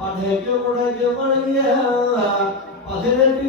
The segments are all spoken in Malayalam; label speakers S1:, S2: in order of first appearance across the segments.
S1: பதற்கு முடக்கு மனைவியா பதற்கு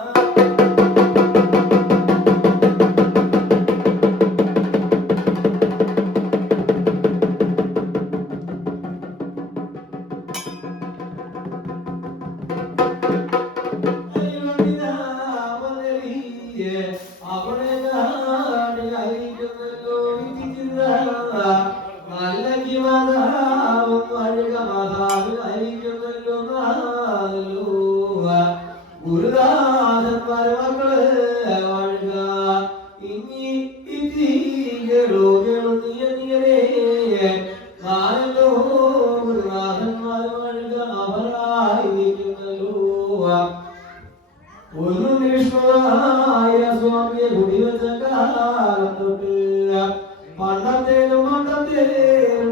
S1: വിഷ്ണുവായ സ്വാമിയെ കുടിവെച്ച കാലം തൊട്ട് പണ്ടത്തേലും പണ്ടത്തേലും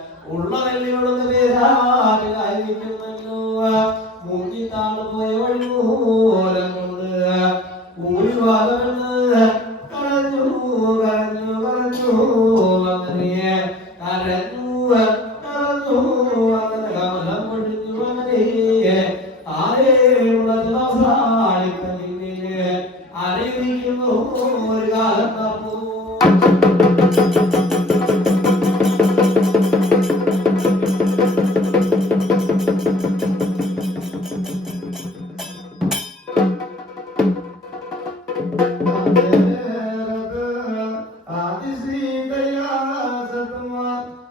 S1: ഉള്ളതല്ലിയോടുന്ന പേരാകിലായിരിക്കുന്നല്ലോ മുങ്ങി താണു പോയ വഴി മൂലം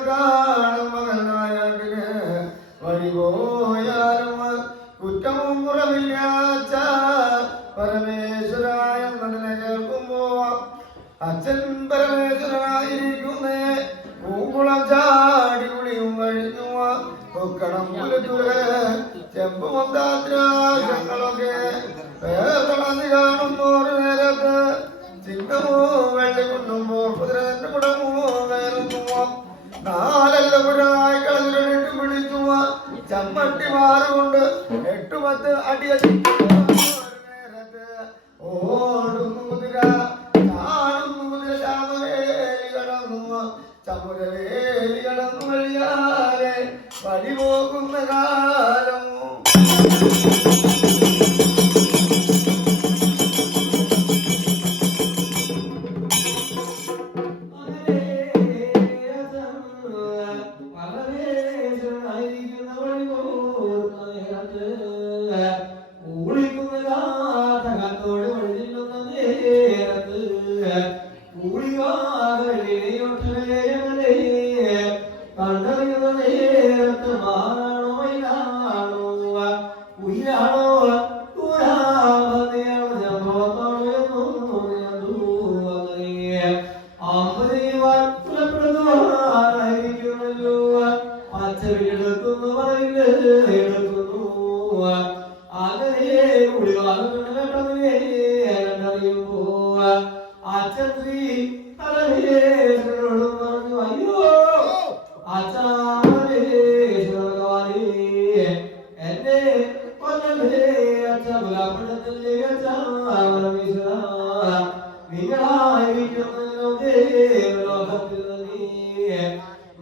S1: കാണും വെള്ളി
S2: വഴി പോയാലും പരമേശ്വരായ ചാടി കുടമോ നാലല്ല പുരായി കളഞ്ഞിട്ട് വിളിച്ചു അടി കടന്നു ചമുരവേലി വഴി പോകുന്ന കാലം.
S1: ദേവലോകത്തിൽ നീ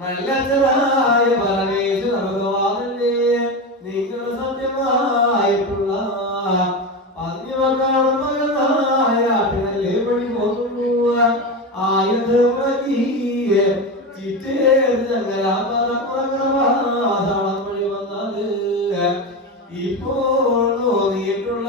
S1: നല്ലച്ചനായ പരമേശ്വര ഭഗവാനല്ലേ. നിങ്ങൾ സത്യമായിട്ടുള്ള അന്യമക്കാളും മകനായ ആട്ടിനല്ലേ വഴി പോകുന്നു ആയുധമതി ചിറ്റേത് ഞങ്ങളാപരമാതാളം വഴി വന്നത്. ഇപ്പോൾ തോന്നിയിട്ടുള്ള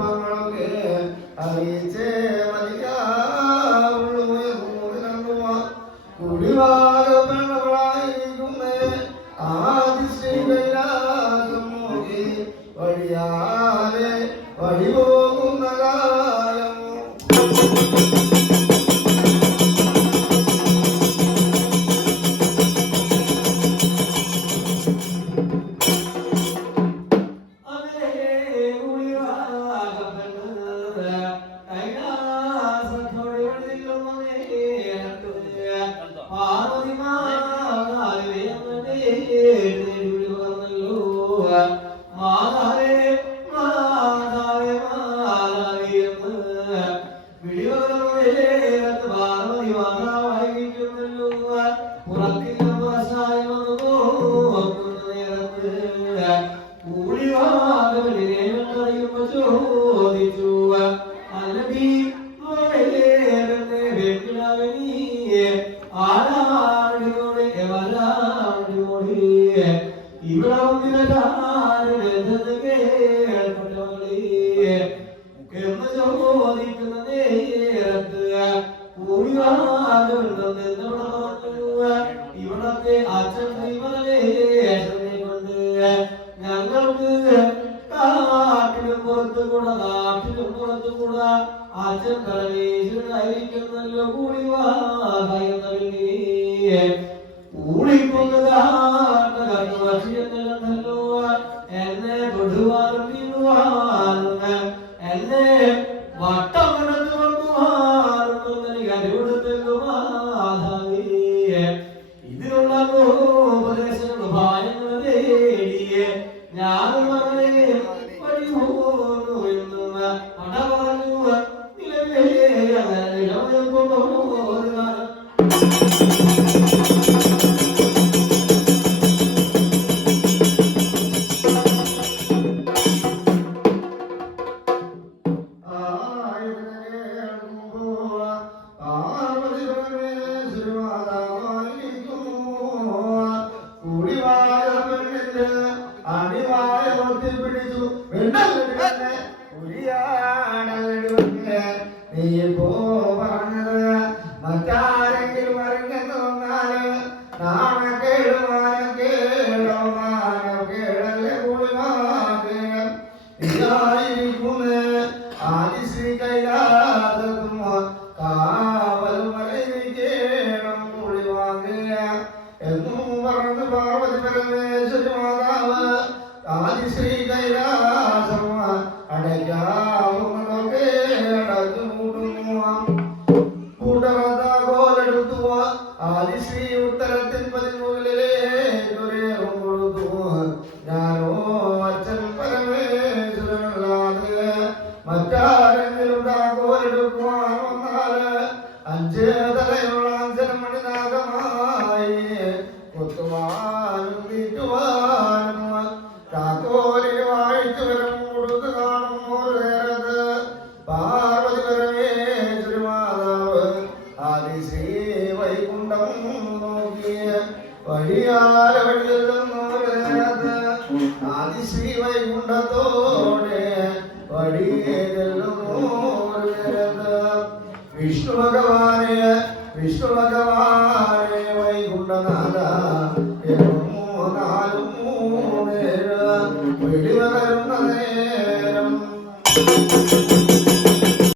S1: দাঁড়িয়ে എന്ന് ചോദിക്കുന്ന നേരത്ത് ഇവിടത്തെ അച്ഛൻ കൊണ്ട് ഞങ്ങൾക്ക് കാട്ടിലും പുറത്തു കൂടെ നാട്ടിലും പുറത്തു കൂടെ അച്ഛൻ കളവേശ്വരനായിരിക്കുന്നല്ലോ കൂടി തൊടുവാനും വീഴുവാനും എന്നെ വട്ടം കിടന്നു
S2: അതിശ്രീ വൈകുണ്ഠത്തോടെ വിഷ്ണു ഭഗവാനെ വിഷ്ണു ഭഗവാനെ വൈകുണ്ഠനാഥ നാലും മൂന്നേഴ് വെടിവകരുന്നതേ